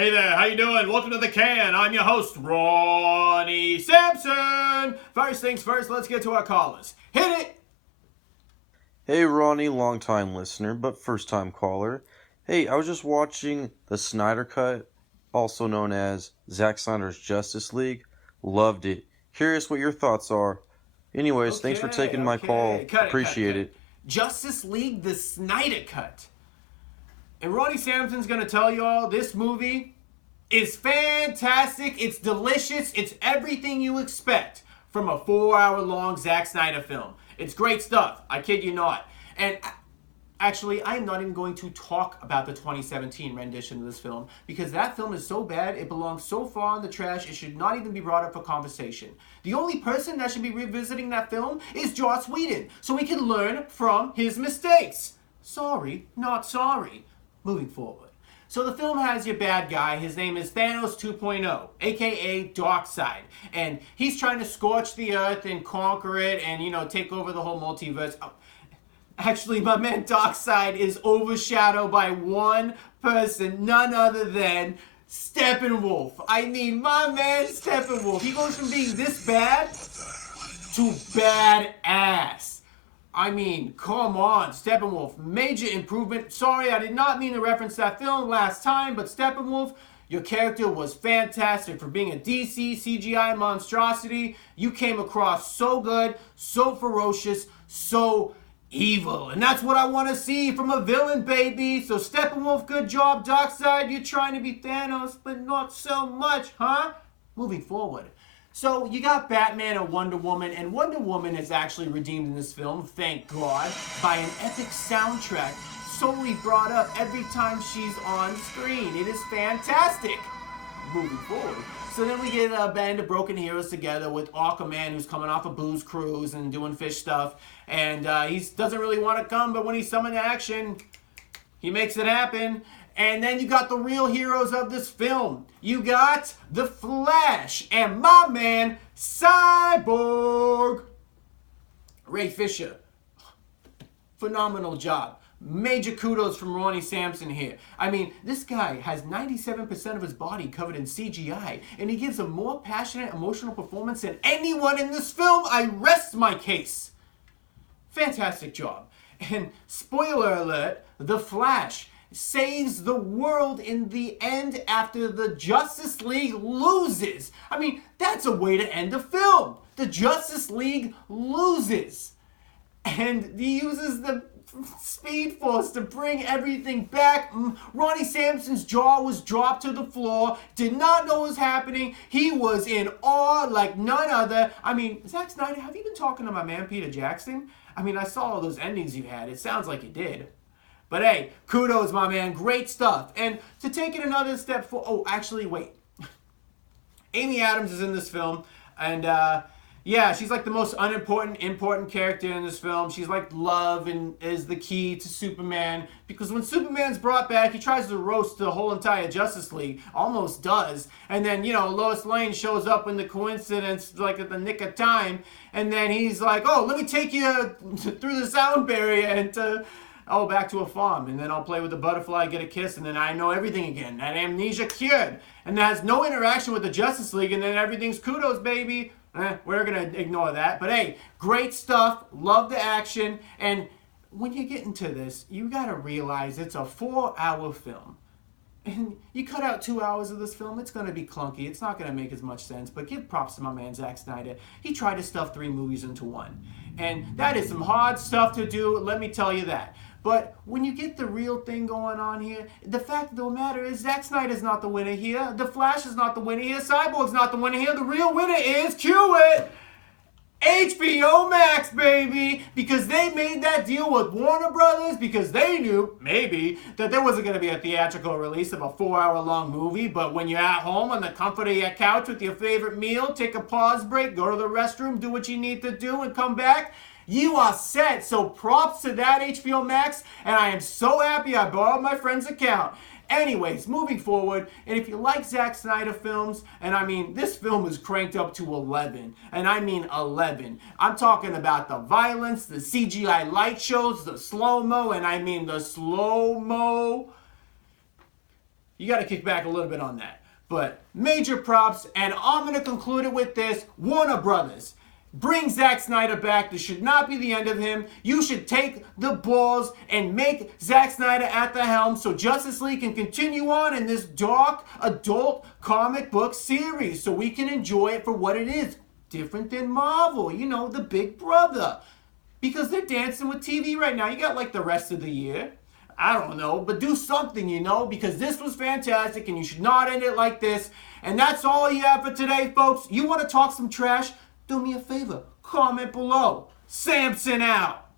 Hey there, how you doing? Welcome to The Can. I'm your host, Ronnie Sampson. First things first, let's get to our callers. Hit it! Hey Ronnie, long-time listener, but first-time caller. Hey, I was just watching the Snyder Cut, also known as Zack Snyder's Justice League. Loved it. Curious what your thoughts are. Anyways, thanks for taking my call. Cut Appreciate it. it. Justice League, the Snyder Cut. And Ronnie Sampson's gonna tell you all this movie is fantastic. It's delicious. It's everything you expect from a 4-hour long Zack Snyder film. It's great stuff. I kid you not. And actually, I am not even going to talk about the 2017 rendition of this film because that film is so bad, it belongs so far in the trash, it should not even be brought up for conversation. The only person that should be revisiting that film is Joss Whedon, so we can learn from his mistakes. Sorry, not sorry. Moving forward. So the film has your bad guy. His name is Thanos 2.0, aka Darkseid. And he's trying to scorch the earth and conquer it and, take over the whole multiverse. Oh, actually, my man Darkseid is overshadowed by one person, none other than Steppenwolf. I mean, my man Steppenwolf. He goes from being this bad to badass. I mean, come on, Steppenwolf, major improvement. Sorry, I did not mean to reference that film last time, but Steppenwolf, your character was fantastic for being a DC CGI monstrosity. You came across so good, so ferocious, so evil. And that's what I want to see from a villain, baby. So Steppenwolf, good job. Darkseid, you're trying to be Thanos, but not so much, huh? Moving forward. So you got Batman and Wonder Woman is actually redeemed in this film, thank God, by an epic soundtrack solely brought up every time she's on screen. It is fantastic. Moving forward. So then we get a band of broken heroes together with Aquaman, who's coming off a booze cruise and doing fish stuff, and he doesn't really want to come, but when he's summoned to action, he makes it happen. And then you got the real heroes of this film. You got The Flash and my man, Cyborg. Ray Fisher. Phenomenal job. Major kudos from Ronnie Sampson here. I mean, this guy has 97% of his body covered in CGI, and he gives a more passionate, emotional performance than anyone in this film. I rest my case. Fantastic job. And spoiler alert, The Flash saves the world in the end after the Justice League loses. I mean, that's a way to end a film. The Justice League loses. And he uses the Speed Force to bring everything back. Ronnie Sampson's jaw was dropped to the floor, did not know what was happening. He was in awe like none other. I mean, Zack Snyder, have you been talking to my man Peter Jackson? I mean, I saw all those endings you had. It sounds like you did. But hey, kudos, my man. Great stuff. And to take it another step oh, actually, wait. Amy Adams is in this film. And, yeah, she's like the most important character in this film. She's like love and is the key to Superman. Because when Superman's brought back, he tries to roast the whole entire Justice League. Almost does. And then, Lois Lane shows up in the coincidence, like at the nick of time. And then he's like, oh, let me take you through the sound barrier and back to a farm, and then I'll play with the butterfly, get a kiss, and then I know everything again. That amnesia cured. And that has no interaction with the Justice League, and then everything's kudos, baby. We're going to ignore that. But hey, great stuff. Love the action. And when you get into this, you got to realize it's a 4-hour film. And you cut out 2 hours of this film, it's going to be clunky. It's not going to make as much sense. But give props to my man Zack Snyder. He tried to stuff 3 movies into one. And that is some hard stuff to do, let me tell you that. But when you get the real thing going on here, the fact of the matter is Zack Snyder's not the winner here. The Flash is not the winner here. Cyborg's not the winner here. The real winner is, cue it, HBO Max, baby. Because they made that deal with Warner Brothers because they knew, maybe, that there wasn't going to be a theatrical release of a 4-hour long movie. But when you're at home on the comfort of your couch with your favorite meal, take a pause break, go to the restroom, do what you need to do, and come back, you are set. So props to that, HBO Max. And I am so happy I borrowed my friend's account. Anyways, moving forward, and if you like Zack Snyder films, and I mean, this film is cranked up to 11, and I mean 11. I'm talking about the violence, the CGI light shows, the slow-mo, and I mean the slow-mo. You got to kick back a little bit on that. But major props, and I'm going to conclude it with this. Warner Brothers, bring Zack Snyder back. This should not be the end of him. You should take the balls and make Zack Snyder at the helm so Justice League can continue on in this dark adult comic book series so we can enjoy it for what it is. Different than Marvel, you know, the big brother. Because they're dancing with TV right now. You got like the rest of the year. I don't know, but do something, you know, because this was fantastic and you should not end it like this. And that's all you have for today, folks. You want to talk some trash? Do me a favor. Comment below. Sampson out.